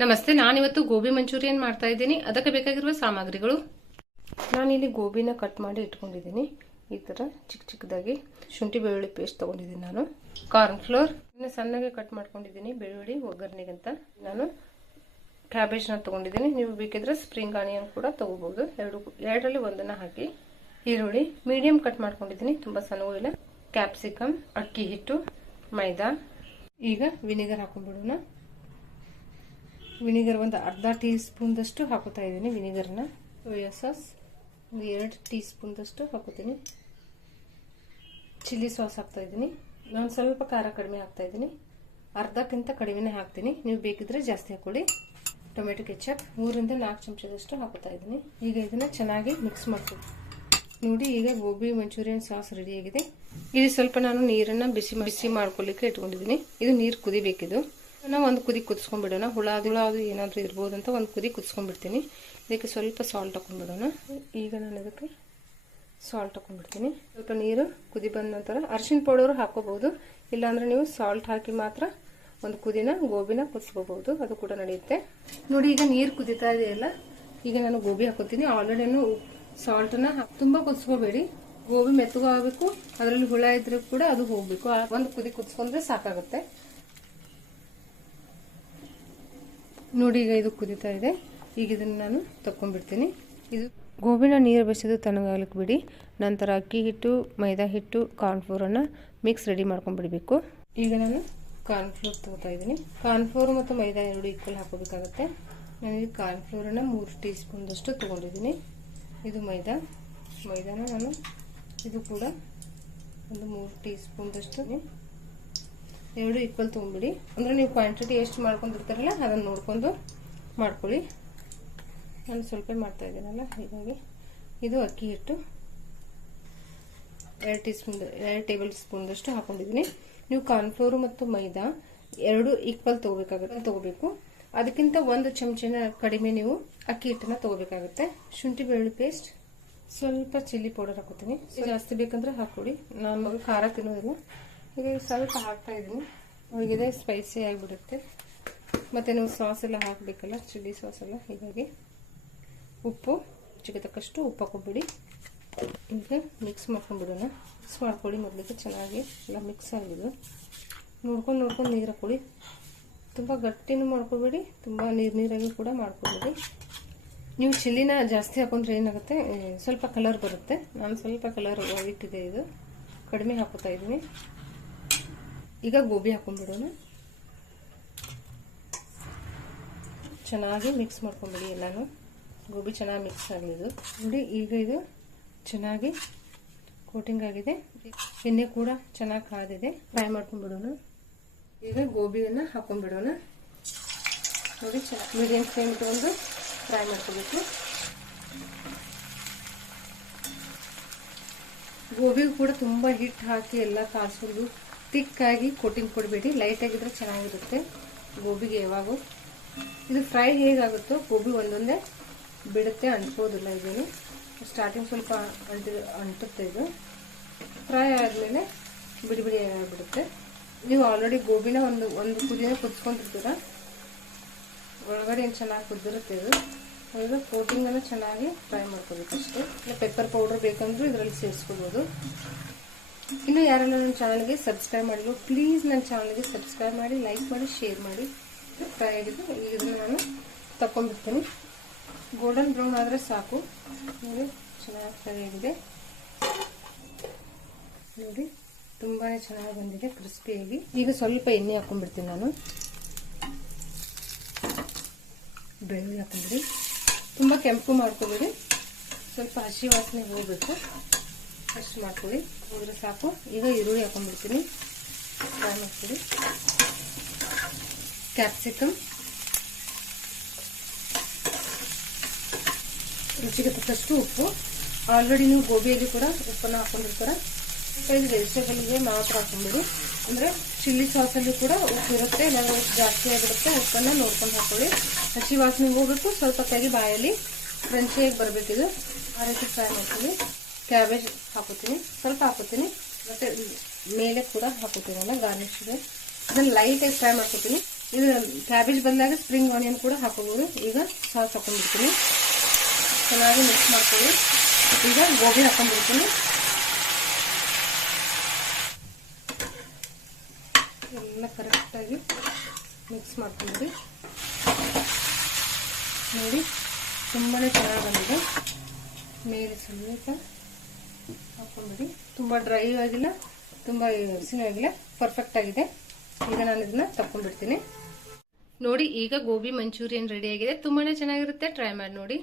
ನಮಸ್ತೆ, ನಾನಿವತ್ತು ಗೋಬಿ ಮಂಚೂರಿಯನ್ ಮಾಡ್ತಾ ಇದ್ದೀನಿ. ಅದಕ್ಕೆ ಬೇಕಾಗಿರುವ ಸಾಮಗ್ರಿಗಳು: ನಾನಿಲ್ಲಿ ಗೋಬಿನ ಕಟ್ ಮಾಡಿ ಇಟ್ಕೊಂಡಿದ್ದೀನಿ. ಈ ಥರ ಚಿಕ್ಕ ಚಿಕ್ಕದಾಗಿ ಶುಂಠಿ ಬೆಳ್ಳುಳ್ಳಿ ಪೇಸ್ಟ್ ತೊಗೊಂಡಿದ್ದೀನಿ. ನಾನು ಕಾರ್ನ್ ಫ್ಲೋರ್ ಸಣ್ಣಗೆ ಕಟ್ ಮಾಡ್ಕೊಂಡಿದ್ದೀನಿ. ಬೆಳ್ಳುಳ್ಳಿ ಒಗ್ಗರಣೆಗಂತ ನಾನು ಕ್ಯಾಬೇಜ್ನ ತೊಗೊಂಡಿದ್ದೀನಿ. ನೀವು ಬೇಕಿದ್ರೆ ಸ್ಪ್ರಿಂಗ್ ಆನಿಯನ್ ಕೂಡ ತೊಗೋಬಹುದು. ಎರಡರಲ್ಲಿ ಒಂದನ್ನು ಹಾಕಿ. ಈರುಳ್ಳಿ ಮೀಡಿಯಂ ಕಟ್ ಮಾಡ್ಕೊಂಡಿದ್ದೀನಿ, ತುಂಬ ಸಣ್ಣವೂ ಇಲ್ಲ. ಕ್ಯಾಪ್ಸಿಕಮ್, ಅಕ್ಕಿ ಹಿಟ್ಟು, ಮೈದಾ. ಈಗ ವಿನಿಗರ್ ಹಾಕೊಂಡ್ಬಿಡೋಣ. ವಿನಿಗರ್ ಒಂದು ಅರ್ಧ ಟೀ ಸ್ಪೂನ್ದಷ್ಟು ಹಾಕೋತಾ ಇದ್ದೀನಿ. ವಿನಿಗರ್ನ ಸೋಯಾ ಸಾಸ್ 2 ಟೀ ಸ್ಪೂನ್ದಷ್ಟು ಹಾಕೋತೀನಿ. ಚಿಲ್ಲಿ ಸಾಸ್ ಹಾಕ್ತಾ ಇದ್ದೀನಿ. ನಾನು ಸ್ವಲ್ಪ ಖಾರ ಕಡಿಮೆ ಹಾಕ್ತಾ ಇದ್ದೀನಿ, ಅರ್ಧಕ್ಕಿಂತ ಕಡಿಮೆನೇ ಹಾಕ್ತೀನಿ. ನೀವು ಬೇಕಿದ್ರೆ ಜಾಸ್ತಿ ಹಾಕೊಳ್ಳಿ. ಟೊಮೆಟೊ ಕೆಚಪ್ 3 ರಿಂದ 4 ಚಮಚದಷ್ಟು ಹಾಕೋತಾ ಇದ್ದೀನಿ. ಈಗ ಇದನ್ನ ಚೆನ್ನಾಗಿ ಮಿಕ್ಸ್ ಮಾಡ್ತೀನಿ. ನೋಡಿ, ಈಗ ಗೋಬಿ ಮಂಚೂರಿಯನ್ ಸಾಸ್ ರೆಡಿಯಾಗಿದೆ. ಇಲ್ಲಿ ಸ್ವಲ್ಪ ನಾನು ನೀರನ್ನ ಬಿಸಿ ಮಾಡ್ಕೊಳ್ಳಿಕ್ಕೆ ಇಟ್ಕೊಂಡಿದ್ದೀನಿ. ಇದು ನೀರು ಕುದಿಬೇಕಿದು. ನಾವು ಒಂದು ಕುದಿ ಕುದಿಸ್ಕೊಂಡ್ಬಿಡೋಣ. ಹುಳ ಅದು ಏನಾದರೂ ಇರ್ಬೋದು ಅಂತ ಒಂದು ಕುದಿ ಕುದಿಸ್ಕೊಂಡ್ಬಿಡ್ತೀನಿ. ಇದಕ್ಕೆ ಸ್ವಲ್ಪ ಸಾಲ್ಟ್ ಹಾಕೊಂಡ್ಬಿಡೋಣ. ಈಗ ನಾನು ಇದಕ್ಕೆ ಸಾಲ್ಟ್ ಹಾಕೊಂಡ್ಬಿಡ್ತೀನಿ. ಸ್ವಲ್ಪ ನೀರು ಕುದಿ ಬಂದ ನಂತರ ಅರಿಶಿನ ಪೌಡರ್ ಹಾಕೋಬಹುದು, ಇಲ್ಲಾಂದ್ರೆ ನೀವು ಸಾಲ್ಟ್ ಹಾಕಿ ಮಾತ್ರ ಒಂದು ಕುದಿನ ಗೋಬಿನ ಕುದಿಸ್ಕೋಬಹುದು, ಅದು ಕೂಡ ನಡೆಯುತ್ತೆ. ನೋಡಿ, ಈಗ ನೀರು ಕುದಿತಾ ಇದೆಯಲ್ಲ, ಈಗ ನಾನು ಗೋಬಿ ಹಾಕೋತೀನಿ. ಆಲ್ರೆಡಿ ಸಾಲ್ಟನ್ನ ತುಂಬಾ ಕುದಿಸ್ಕೋಬೇಡಿ, ಗೋಬಿ ಮೆತ್ತಗೂ ಆಗಬೇಕು. ಅದರಲ್ಲಿ ಹುಳ ಇದ್ರೂ ಕೂಡ ಅದು ಹೋಗ್ಬೇಕು. ಒಂದು ಕುದಿ ಕುದಿಸ್ಕೊಂಡ್ರೆ ಸಾಕಾಗುತ್ತೆ. ನೋಡಿ, ಈಗ ಇದು ಕುದಿತಾ ಇದೆ. ಈಗ ಇದನ್ನು ನಾನು ತಕೊಂಡ್ಬಿಡ್ತೀನಿ. ಇದು ಗೋಬಿನ ನೀರು ಬೆಸೆದು ತಣ್ಣಗಾಗಲಿಕ್ಕೆ ಬಿಡಿ. ನಂತರ ಅಕ್ಕಿ ಹಿಟ್ಟು, ಮೈದಾ ಹಿಟ್ಟು, ಕಾರ್ನ್ಫ್ಲೋರನ್ನು ಮಿಕ್ಸ್ ರೆಡಿ ಮಾಡ್ಕೊಂಡ್ಬಿಡಬೇಕು. ಈಗ ನಾನು ಕಾರ್ನ್ಫ್ಲೋರ್ ತಗೋತಾ ಇದ್ದೀನಿ. ಕಾರ್ನ್ಫ್ಲೋರ್ ಮತ್ತು ಮೈದಾ ಎರಡು ಈಕ್ವಲ್ ಹಾಕೋಬೇಕಾಗುತ್ತೆ. ನಾನೀಗ ಕಾರ್ನ್ಫ್ಲೋರನ್ನು 3 ಟೀ ಸ್ಪೂನ್ದಷ್ಟು ತೊಗೊಂಡಿದ್ದೀನಿ. ಇದು ಮೈದಾನ ನಾನು ಇದು ಕೂಡ ಒಂದು 3 ಟೀ ಸ್ಪೂನ್ದಷ್ಟು. ಎರಡು ಈಕ್ವಲ್ ತೊಗೊಂಡ್ಬಿಡಿ. ಅಂದರೆ ನೀವು ಕ್ವಾಂಟಿಟಿ ಎಷ್ಟು ಮಾಡ್ಕೊಂಡಿರ್ತಾರಲ್ಲ ಅದನ್ನು ನೋಡ್ಕೊಂಡು ಮಾಡ್ಕೊಳ್ಳಿ. ನಾನು ಸ್ವಲ್ಪ ಮಾಡ್ತಾ ಇದ್ದೀನಲ್ಲ, ಹೀಗಾಗಿ ಇದು ಅಕ್ಕಿ ಹಿಟ್ಟು 2 ಟೇಬಲ್ ಸ್ಪೂನ್ದಷ್ಟು ಹಾಕೊಂಡಿದ್ದೀನಿ. ನೀವು ಕಾರ್ನ್ಫ್ಲೋರ್ ಮತ್ತು ಮೈದಾ ಎರಡು ಈಕ್ವಲ್ ತಗೋಬೇಕು. ಅದಕ್ಕಿಂತ 1 ಚಮಚನ ಕಡಿಮೆ ನೀವು ಅಕ್ಕಿ ಹಿಟ್ಟನ್ನ ತಗೋಬೇಕಾಗುತ್ತೆ. ಶುಂಠಿ ಬೆಳ್ಳುಳ್ಳಿ ಪೇಸ್ಟ್, ಸ್ವಲ್ಪ ಚಿಲ್ಲಿ ಪೌಡರ್ ಹಾಕೋತೀನಿ. ಜಾಸ್ತಿ ಬೇಕಂದ್ರೆ ಹಾಕೊಳ್ಳಿ. ನಾನು ಖಾರ ತಿನ್ನೋದಿಲ್ಲ, ಹೀಗಾಗಿ ಸ್ವಲ್ಪ ಹಾಕ್ತಾ ಇದ್ದೀನಿ. ಅವರಿಗೆ ಸ್ಪೈಸಿ ಆಗಿಬಿಡುತ್ತೆ. ಮತ್ತು ನೀವು ಸಾಸ್ ಎಲ್ಲ ಹಾಕಬೇಕಲ್ಲ, ಚಿಲ್ಲಿ ಸಾಸ್ ಎಲ್ಲ. ಹೀಗಾಗಿ ಉಪ್ಪು ರುಚಿಗೆ ತಕ್ಕಷ್ಟು ಉಪ್ಪು ಹಾಕೊಂಡ್ಬಿಡಿ. ಈಗ ಮಿಕ್ಸ್ ಮಾಡ್ಕೊಂಡ್ಬಿಡೋಣ. ಮಿಕ್ಸ್ ಮಾಡ್ಕೊಳ್ಳಿ. ಮೊದಲಿಗೆ ಚೆನ್ನಾಗಿ ಎಲ್ಲ ಮಿಕ್ಸ್ ಆಗಿದೆ. ನೋಡ್ಕೊಂಡು ನೀರು ಹಾಕೊಳ್ಳಿ. ತುಂಬ ಗಟ್ಟಿನೂ ಮಾಡ್ಕೊಬೇಡಿ, ತುಂಬ ನೀರಾಗಿ ಕೂಡ ಮಾಡ್ಕೊಬೇಡಿ. ನೀವು ಚಿಲ್ಲಿನ ಜಾಸ್ತಿ ಹಾಕೊಂಡ್ರೆ ಏನಾಗುತ್ತೆ, ಸ್ವಲ್ಪ ಕಲರ್ ಬರುತ್ತೆ. ನಾನು ಸ್ವಲ್ಪ ಕಲರ್ ಇಟ್ಟಿದೆ, ಇದು ಕಡಿಮೆ ಹಾಕೋತಾ ಇದ್ದೀನಿ. ಈಗ ಗೋಬಿ ಹಾಕೊಂಡ್ಬಿಡೋಣ. ಚೆನ್ನಾಗಿ ಮಿಕ್ಸ್ ಮಾಡ್ಕೊಂಡ್ಬಿಡಿ ಎಲ್ಲಾನು. ಗೋಬಿ ಚೆನ್ನಾಗಿ ಮಿಕ್ಸ್ ಆಗಲಿದ್ದು ನೋಡಿ. ಈಗ ಇದು ಚೆನ್ನಾಗಿ ಕೋಟಿಂಗ್ ಆಗಿದೆ. ಎಣ್ಣೆ ಕೂಡ ಚೆನ್ನಾಗಿ ಕಾದಿದೆ. ಫ್ರೈ ಮಾಡ್ಕೊಂಡ್ಬಿಡೋಣ. ಈಗ ಗೋಬಿಯನ್ನು ಹಾಕೊಂಡ್ಬಿಡೋಣ. ನೋಡಿ, ಚೆನ್ನಾಗಿ ಮೀಡಿಯಂ ಫ್ಲೇಮ್ ಇಟ್ಕೊಂಡು ಫ್ರೈ ಮಾಡ್ಕೋಬೇಕು. ಗೋಬಿಗೂ ಕೂಡ ತುಂಬ ಹಿಟ್ಟು ಹಾಕಿ ಎಲ್ಲ ಕಾಯಿಸ್ಕೊಂಡು ತಿಕ್ಕಾಗಿ ಕೋಟಿಂಗ್ ಕೊಡಬೇಡಿ. ಲೈಟ್ ಆಗಿದ್ರೆ ಚೆನ್ನಾಗಿರುತ್ತೆ ಗೋಬಿಗೆ. ಯಾವಾಗೂ ಇದು ಫ್ರೈ ಹೇಗಾಗುತ್ತೋ ಗೋಬಿ ಒಂದೊಂದೇ ಬಿಡುತ್ತೆ, ಅಂಟ್ಕೋದಿಲ್ಲ. ಇದನ್ನು ಸ್ಟಾರ್ಟಿಂಗ್ ಸ್ವಲ್ಪ ಅಂಟುತ್ತೆ. ಇದು ಫ್ರೈ ಆದಮೇಲೆ ಬಿಡಿ ಆಗಿಬಿಡುತ್ತೆ. ನೀವು ಆಲ್ರೆಡಿ ಗೋಬಿನ ಒಂದು ಕುದಿನ ಕುದಿಸ್ಕೊಂಡಿರ್ತೀರ, ಒಳಗಡೆ ಏನು ಚೆನ್ನಾಗಿ ಕುದ್ದಿರುತ್ತೆ. ಇದು ಈಗ ಕೋಟಿಂಗನ್ನು ಚೆನ್ನಾಗಿ ಫ್ರೈ ಮಾಡ್ಕೋಬೇಕು ಅಷ್ಟೇ. ಪೆಪ್ಪರ್ ಪೌಡರ್ ಬೇಕಂದ್ರೂ ಇದರಲ್ಲಿ ಸೇರಿಸ್ಕೋಬೋದು. ಇನ್ನು ಯಾರೆಲ್ಲ ನನ್ನ ಚಾನಲ್ಗೆ ಸಬ್ಸ್ಕ್ರೈಬ್ ಮಾಡಿಲ್ಲ, ಪ್ಲೀಸ್ ನನ್ನ ಚಾನಲ್ಗೆ ಸಬ್ಸ್ಕ್ರೈಬ್ ಮಾಡಿ, ಲೈಕ್ ಮಾಡಿ, ಶೇರ್ ಮಾಡಿ. ಫ್ರೈ ಆಗಿದೆ. ಈಗ ಇದನ್ನು ನಾನು ತಗೊಂಡ್ಬಿಡ್ತೀನಿ. ಗೋಲ್ಡನ್ ಬ್ರೌನ್ ಆದರೆ ಸಾಕು. ನೋಡಿ, ಚೆನ್ನಾಗಿ ಫ್ರೈ ಆಗಿದೆ. ನೋಡಿ, ತುಂಬಾ ಚೆನ್ನಾಗಿ ಬಂದಿದೆ, ಕ್ರಿಸ್ಪಿಯಾಗಿ. ಈಗ ಸ್ವಲ್ಪ ಎಣ್ಣೆ ಹಾಕೊಂಡ್ಬಿಡ್ತೀನಿ ನಾನು. ಬೆಳ್ಳುಳ್ಳಿ ಹಾಕೊಂಡ್ಬಿಡಿ. ತುಂಬ ಕೆಂಪು ಮಾಡ್ಕೊಬೇಡಿ, ಸ್ವಲ್ಪ ಹಸಿ ವಾಸನೆ ಹೋಗಬೇಕು ಅಷ್ಟು ಮಾಡ್ಕೊಳ್ಳಿ. ಹೋದ್ರೆ ಸಾಕು. ಈಗ ಈರುಳ್ಳಿ ಹಾಕೊಂಡ್ಬಿಡ್ತೀನಿ. ಫ್ರೈ ಮಾಡ್ಕೊಳ್ಳಿ. ಕ್ಯಾಪ್ಸಿಕಮ್, ರುಚಿಗೆ ತಕ್ಕಷ್ಟು ಉಪ್ಪು. ಆಲ್ರೆಡಿ ನೀವು ಗೋಬಿಯಲ್ಲಿ ಕೂಡ ಉಪ್ಪನ್ನು ಹಾಕೊಂಡಿರ್ತಾರೆ. ವೆಜಿಟೇಬಲ್ಗೆ ಮಾತ್ರ ಹಾಕೊಂಡ್ಬಿಡಿ. ಅಂದರೆ ಚಿಲ್ಲಿ ಸಾಸಲ್ಲಿ ಕೂಡ ಉಪ್ಪು ಇರುತ್ತೆ, ಇಲ್ಲ ಉಪ್ಪು ಜಾಸ್ತಿ ಆಗಿರುತ್ತೆ. ಉಪ್ಪನ್ನು ನೋಡ್ಕೊಂಡು ಹಾಕೊಳ್ಳಿ. ಹಸಿ ವಾಸನೆ ಹೋಗ್ಬೇಕು, ಸ್ವಲ್ಪ ತೆಗಿ ಬಾಯಲ್ಲಿ ಕ್ರಂಚಿಯಾಗಿ ಬರಬೇಕಿದು. ಆ ರೀತಿ ಫ್ರೈ ಮಾಡ್ಕೊಳ್ಳಿ. ಕ್ಯಾಬೇಜ್ ಹಾಕೋತೀನಿ, ಸ್ವಲ್ಪ ಹಾಕೋತೀನಿ. ಮತ್ತು ಮೇಲೆ ಕೂಡ ಹಾಕೋತೀನಲ್ಲ ಗಾರ್ನಿಶ್ಗೆ. ಇದನ್ನು ಲೈಟಾಗಿ ಫ್ರೈ ಮಾಡ್ಕೋತೀನಿ. ಇದು ಕ್ಯಾಬೇಜ್ ಬದಲಾಗಿ ಸ್ಪ್ರಿಂಗ್ ಆನಿಯನ್ ಕೂಡ ಹಾಕೋಬಹುದು. ಈಗ ಸಾಸ್ ಹಾಕೊಂಡ್ಬಿಡ್ತೀನಿ, ಚೆನ್ನಾಗಿ ಮಿಕ್ಸ್ ಮಾಡ್ಕೊಳ್ಳಿ. ಈಗ ಗೋಬಿ ಹಾಕೊಂಡ್ಬಿಡ್ತೀನಿ, ಎಲ್ಲ ಕರೆಕ್ಟಾಗಿ ಮಿಕ್ಸ್ ಮಾಡ್ಕೊಂಡ್ರಿ. ನೋಡಿ ತುಂಬಾನೇ ಚೆನ್ನಾಗಿ ಬಂದಿದೆ. ಮೇಲೆ ಸಮೇತ ಹಾಕೊಂಡ್ಬಿಡಿ. ತುಂಬಾ ಡ್ರೈ ಆಗಿಲ್ಲ, ತುಂಬಾ ಹಸಿನೂ ಆಗಿಲ್ಲ, ಪರ್ಫೆಕ್ಟ್ ಆಗಿದೆ. ಈಗ ನಾನು ಇದನ್ನ ತಕೊಂಡ್ಬಿಡ್ತೀನಿ. ನೋಡಿ ಈಗ ಗೋಬಿ ಮಂಚೂರಿಯನ್ ರೆಡಿ ಆಗಿದೆ. ತುಂಬಾನೇ ಚೆನ್ನಾಗಿರುತ್ತೆ, ಟ್ರೈ ಮಾಡಿ ನೋಡಿ.